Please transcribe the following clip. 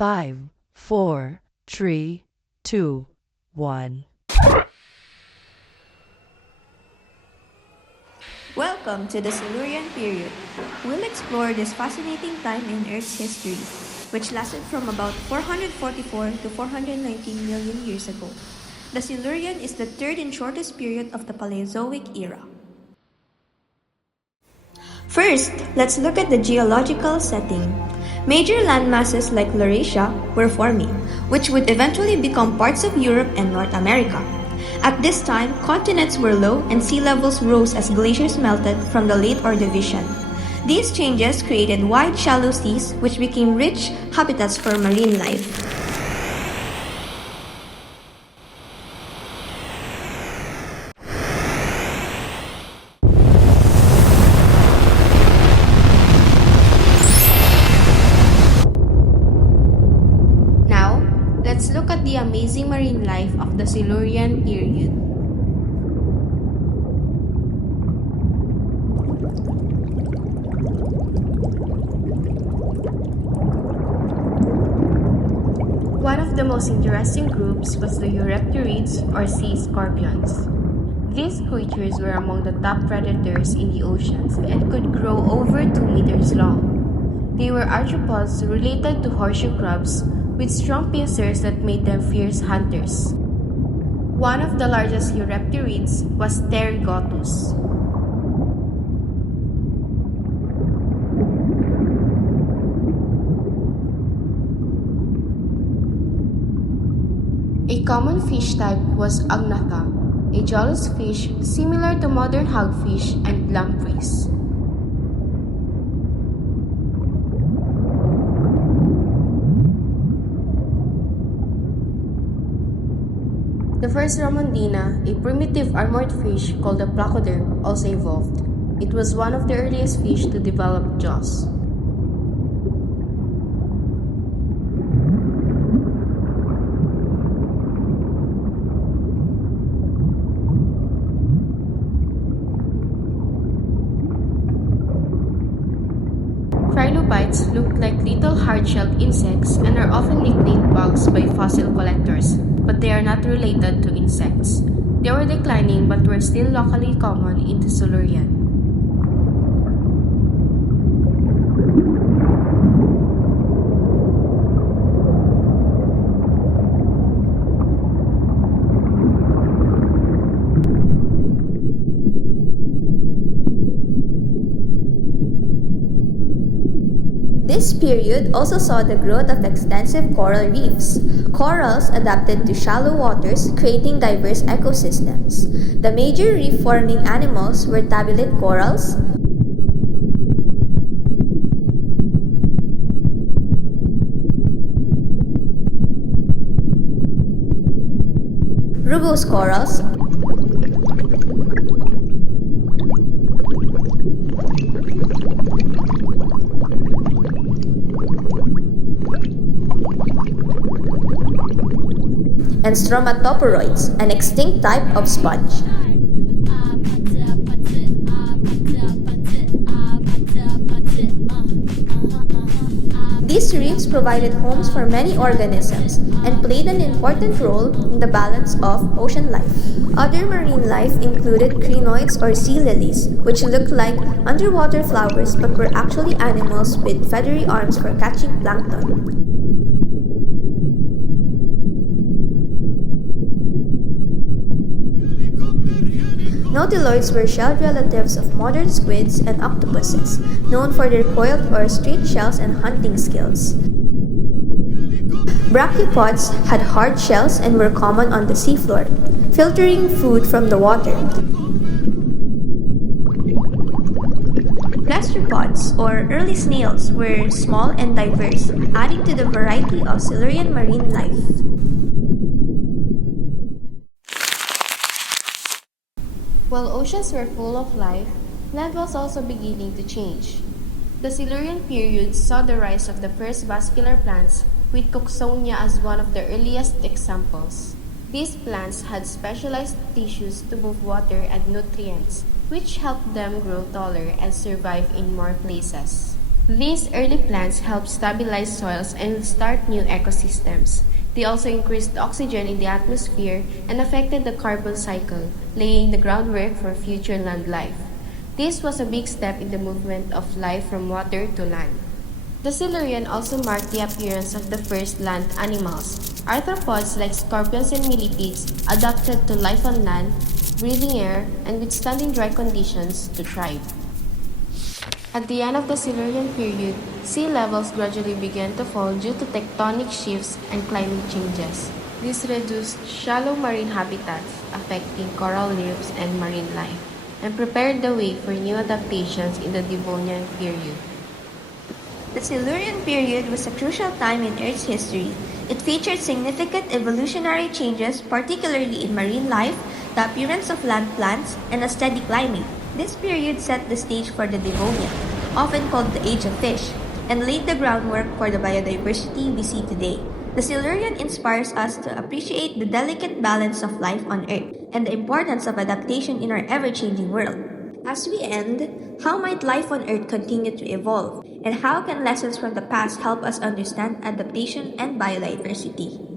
5, 4, 3, 2, 1. Welcome to the Silurian period. We'll explore this fascinating time in Earth's history, which lasted from about 444 to 419 million years ago. The Silurian is the third and shortest period of the Paleozoic era. First, let's look at the geological setting. Major landmasses like Laurasia were forming, which would eventually become parts of Europe and North America. At this time, continents were low and sea levels rose as glaciers melted from the late Ordovician. These changes created wide, shallow seas, which became rich habitats for marine life. Now, let's look at the amazing marine life of the Silurian period. One of the most interesting groups was the Eurypterids or sea scorpions. These creatures were among the top predators in the oceans and could grow over 2 meters long. They were arthropods related to horseshoe crabs with strong pincers that made them fierce hunters. One of the largest Eurypterids was Pterygotus. A common fish type was Agnatha, a jawless fish similar to modern hagfish and lampreys. The first Ramondina, a primitive armored fish called a placoderm, also evolved. It was one of the earliest fish to develop jaws. Trilobites look like little hard-shelled insects and are often nicknamed bugs by fossil collectors, but they are not related to insects. They were declining but were still locally common in the Silurian. This period also saw the growth of extensive coral reefs. Corals adapted to shallow waters, creating diverse ecosystems. The major reef-forming animals were tabulate corals, rugose corals, and stromatoporoids, an extinct type of sponge. These reefs provided homes for many organisms and played an important role in the balance of ocean life. Other marine life included crinoids or sea lilies, which looked like underwater flowers but were actually animals with feathery arms for catching plankton. Nautiloids were shelled relatives of modern squids and octopuses, known for their coiled or straight shells and hunting skills. Brachiopods had hard shells and were common on the seafloor, filtering food from the water. Gastropods, or early snails, were small and diverse, adding to the variety of Silurian marine life. While oceans were full of life, land was also beginning to change. The Silurian period saw the rise of the first vascular plants, with Cooksonia as one of the earliest examples. These plants had specialized tissues to move water and nutrients, which helped them grow taller and survive in more places. These early plants helped stabilize soils and start new ecosystems. They also increased oxygen in the atmosphere and affected the carbon cycle, laying the groundwork for future land life. This was a big step in the movement of life from water to land. The Silurian also marked the appearance of the first land animals. Arthropods like scorpions and millipedes adapted to life on land, breathing air, and withstanding dry conditions to thrive. At the end of the Silurian period, sea levels gradually began to fall due to tectonic shifts and climate changes. This reduced shallow marine habitats, affecting coral reefs and marine life, and prepared the way for new adaptations in the Devonian period. The Silurian period was a crucial time in Earth's history. It featured significant evolutionary changes, particularly in marine life, the appearance of land plants, and a steady climate. This period set the stage for the Devonian, often called the Age of Fish, and laid the groundwork for the biodiversity we see today. The Silurian inspires us to appreciate the delicate balance of life on Earth and the importance of adaptation in our ever-changing world. As we end, how might life on Earth continue to evolve? And how can lessons from the past help us understand adaptation and biodiversity?